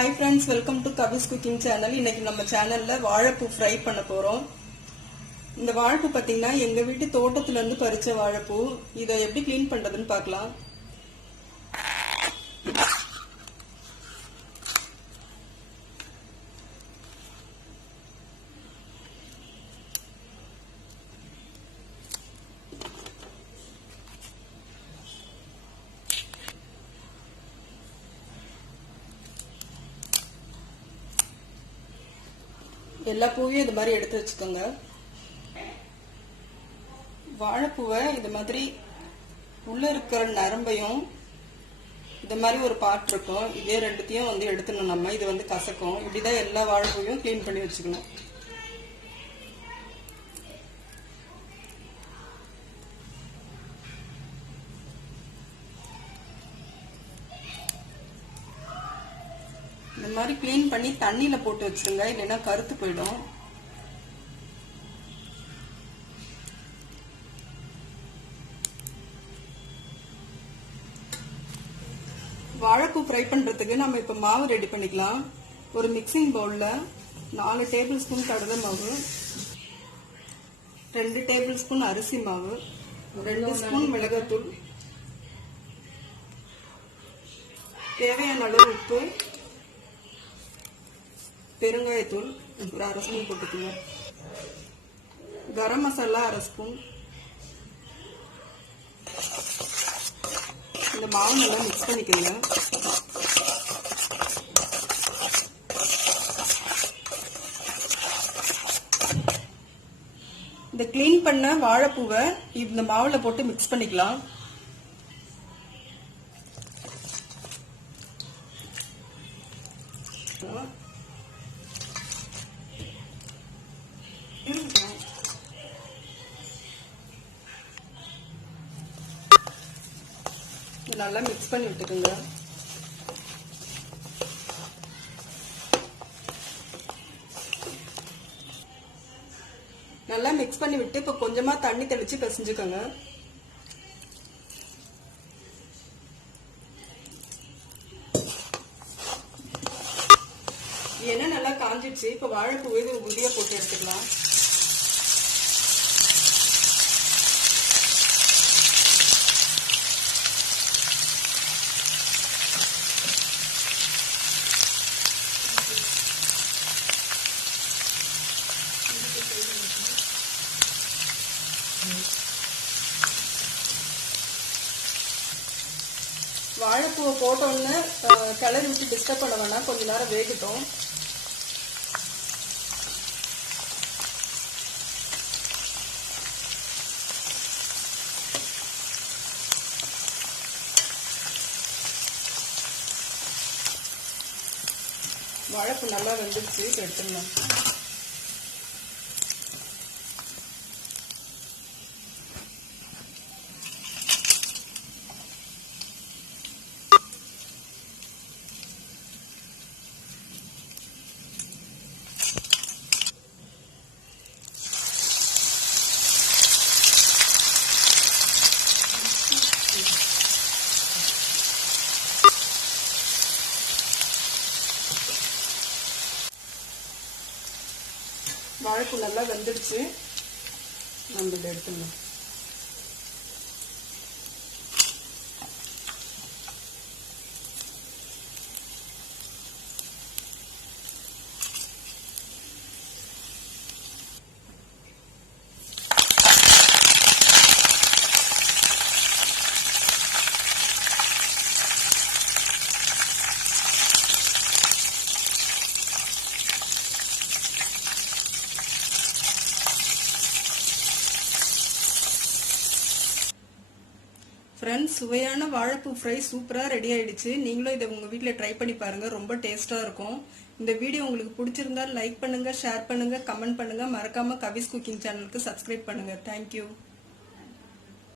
Hi friends, welcome to Kavi's cooking channel. இன்னைக்கு நம்ம சேனல்ல வாழைப்பூ ஃப்ரை பண்ண போறோம். இந்த வாழைப்பூ பாத்தீங்கன்னா எங்க வீட்டு தோட்டத்துல இருந்து பறிச்ச வாழைப்பூ. இத எப்படி க்ளீன் பண்றதுன்னு பார்க்கலாம். எல்லா பூவையும் இது மாதிரி எடுத்து வச்சுக்கோங்க. வாழைப்பூவை இது மாதிரி உள்ள இருக்கிற நரம்பையும் இது மாதிரி ஒரு பார்ட் இருக்கும், இதே ரெண்டுத்தையும் எடுத்துடணும். நம்ம இது கசக்கும். இப்படிதான் எல்லா வாழைப்பூவையும் கிளீன் பண்ணி வச்சுக்கணும். இந்த மாதிரி கிளீன் பண்ணி தண்ணியில போட்டு வச்சிருங்க, இல்லைன்னா கருத்து போயிடும். வாழைப்பூ ஃப்ரை பண்றதுக்கு நம்ம இப்ப மாவு ரெடி பண்ணிக்கலாம். ஒரு மிக்சிங் பவுல்ல 4 டேபிள் ஸ்பூன் கடலை மாவு, 2 டேபிள் ஸ்பூன் அரிசி மாவு, 2 ஸ்பூன் மிளகாத்தூள், தேவையான அளவு உப்பு, பெருங்காயத்தூள் ஒரு 1/2 ஸ்பூன் போட்டுக்கோங்க, கரம் மசாலா 1/2 ஸ்பூன். இந்த மாவு நல்லா மிக்ஸ் பண்ணிக்கோங்க. இந்த கிளீன் பண்ண வாழைப்பூவை இந்த மாவுல போட்டு மிக்ஸ் பண்ணிக்கலாம். நல்லா மிக்ஸ் பண்ணி விட்டுக்குங்க. நல்லா மிக்ஸ் பண்ணி விட்டு இப்ப கொஞ்சமா தண்ணி தெளிச்சு பிசைஞ்சுக்கோங்க. எண்ணெய் நல்லா காஞ்சிடுச்சு. இப்ப வாழைப்பூ உதிரியா போட்டு எடுத்துக்கலாம். வாழைப்பூவை போட்டோன்னு கிளறி விட்டு டிஸ்டர்ப் பண்ண வேணாம், கொஞ்ச நேரம் வேகட்டும். வாழைப்பூ நல்லா வெந்துருச்சு, எடுத்துடலாம். வாழைப்பூ நல்லா வெந்துடுச்சு, நம்ம இதை எடுத்துடலாம். ஃப்ரெண்ட்ஸ், சுவையான வாழைப்பூ ஃப்ரை சூப்பரா ரெடி ஆயிடுச்சு. நீங்களும் இதை உங்க வீட்டில் ட்ரை பண்ணி பாருங்க, ரொம்ப டேஸ்டா இருக்கும். இந்த வீடியோ உங்களுக்கு பிடிச்சிருந்தா லைக் பண்ணுங்க, ஷேர் பண்ணுங்க, கமெண்ட் பண்ணுங்க. மறக்காம கவிஸ் குக்கிங் சேனலுக்கு சப்ஸ்கிரைப் பண்ணுங்க. தேங்க்யூ.